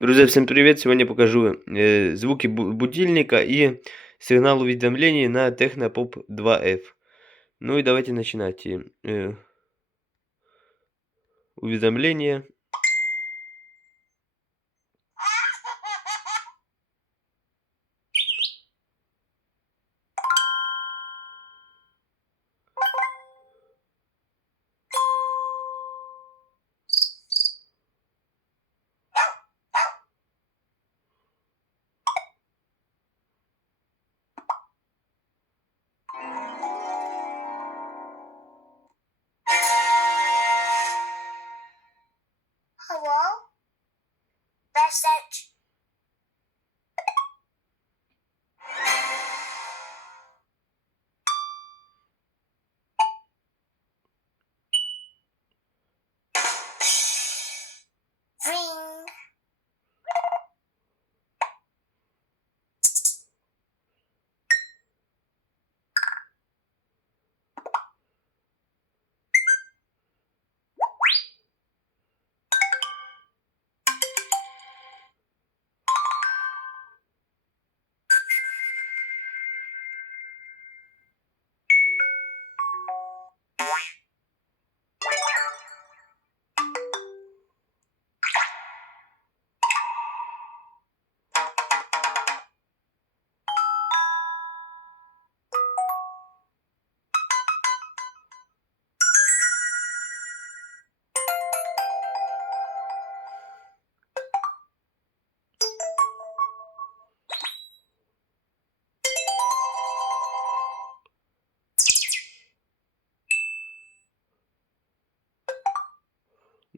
Друзья, всем привет! Сегодня покажу звуки будильника и сигнал уведомлений на Technopop 2F. Ну и давайте начинать. Уведомления. Hello? Message. Ring.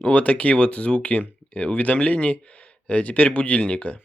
Ну, вот такие вот звуки уведомлений. Теперь будильника.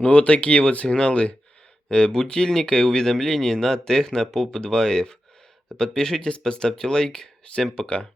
Ну, вот такие вот сигналы будильника и уведомлений на Technopop 2F. Подпишитесь, поставьте лайк. Всем пока.